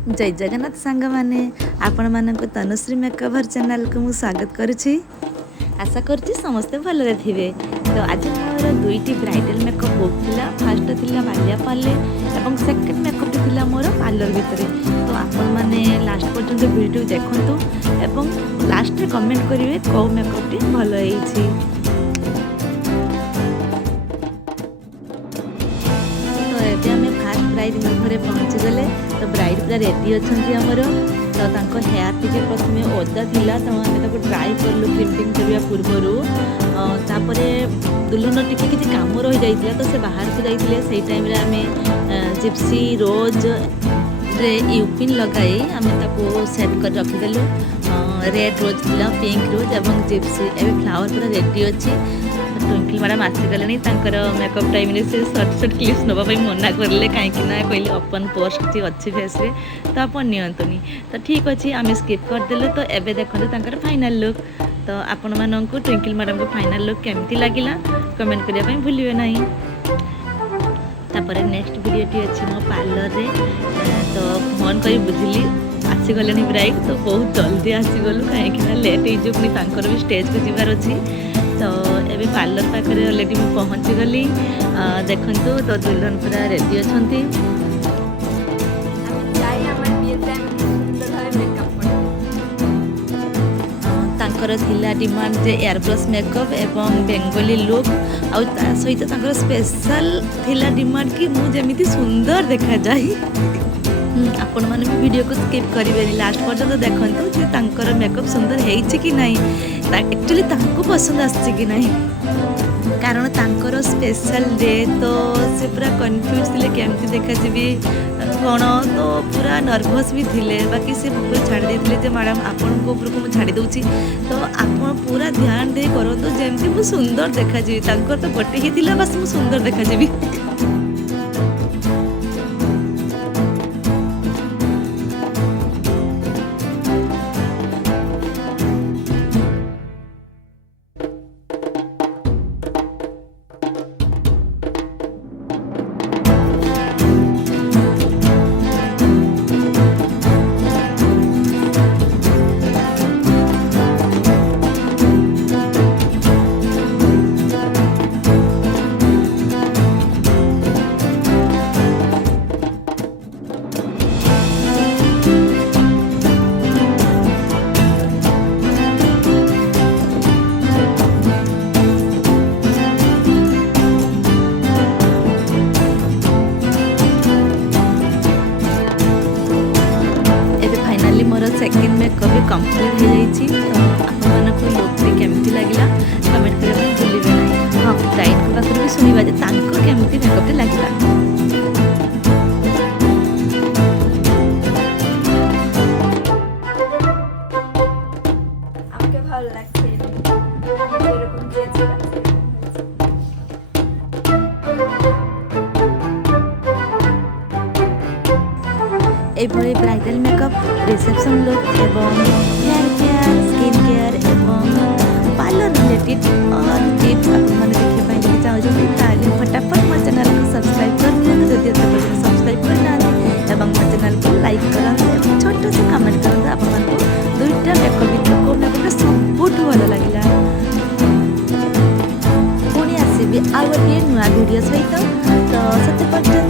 जय जगन्नाथ सांग मैंने आपण मानक तनुश्री मेकओवर चैनल को मु स्वागत करुछि। आशा करुछि समस्ते भलरे थिबे। तो आज मोर दुईटी ब्राइडल मेकअप होउतिला। फर्स्ट थिला बालियापाले एवं सेकंड मेकअप थिला मोर पार्लर भितरे। तो आपण माने लास्ट पर्यंत वीडियो देखंतु एवं लास्ट रे कमेंट करिवे को मेकअप टी भलो हेछि। ब्राइड घरे पहुँची गले। तो ब्राइड पूरा रेडी अच्छा आमर। तो तांको हेयर टी प्रथम ओदा थिला तो आम ट्राई कलु क्रिम्पिंग करने पूर्वर। तापर दुल्हन टिके किसी काम रही जाइए तो से बाहर को जाइए। से टाइम आम जिप्सी रोज रे यूपिन लगाई आम सेट कर रखिदेलु। रेड रोज थिला पिंक रोज एवं जिप्सी एवं फ्लावर पूरा रेडी अच्छी। ट्विंकल मैडम आसीगले मेकअप टाइम से सर्ट सर्ट क्लिप्स नापी मना करें कहीं कहले ओपन पोस्ट किसी अच्छी फेस रे तो आप नियंतुनी। तो ठीक अच्छे आम स्किप करदेलु। तो एबे देखते फाइनल लुक। तो आपण मानक ट्विंकल मैडम को फाइनल लुक केमती लगिला कमेंट करने भूलिए ना। तापर नेक्स्ट वीडियो अच्छी मो पार्लर रे। तो फोन कर बुझिली आसीगले ब्राइड। तो बहुत जल्दी आसीगलु कहीं लेट हो भी स्टेज को जीवार अच्छी। तो एबे पार्लर पाखे अलरेडी मैं पहुँची गली। देखंतु तो दुल्हन पूरा रेडी अच्छी। तांकर थिला डिमांड जे एयर ब्रश मेकअप एवं बेंगोली लुक आउ ता सहित तांकर स्पेशल थिला डिमांड कि मु जेमिति सुंदर देखा जाई। आपण माने भी वीडियो को स्किप करिवे लास्ट पर्यंत देखंतु जे तांकर मेकअप सुंदर हेइछि कि नाही। एक्चुअली तांको पसंद आछि कि नाही कारण तांकर स्पेशल डे। तो से पूरा कंफ्यूज थिले केमती देखा जीवी कोन। तो पूरा नर्वस भी थिले। बाकी से छाड़ देथिले जे मैडम आपन को ऊपर को छाड़ी दउछि। तो आपन पूरा ध्यान दे करो तो जेमती मु सुंदर देखा जीवी। तांकर तो गोटे ही थिला बस मु सुंदर देखा जीवी। सेकेंड मेकअप भी कंप्लीट हो जाइए। तो आपको लुक केमती लगिला कमेंट करने भूलिए ना। हाँ ब्राइड को पाखर भी शुणा जे केमती मेकअप लगिला। एभली ब्राइडल मेकअप रिसेप्शन लुक एवं हेयर केयर स्किन केयर एवं पार्लर रिलेटेड और टिप्स आपने देखा चाहिए ताली फटाफट मो चैनल को सब्सक्राइब कर जदि सब्सक्राइब करना एवं मो चैनल को लाइक करें छोट से कमेंट करें। आपको दुईटा मेकअप भितर को मेकअप सबुठ भल लगे। पुणी आसबि आउ गोटे नुआ वीडियो सहित। तो से पर्यंत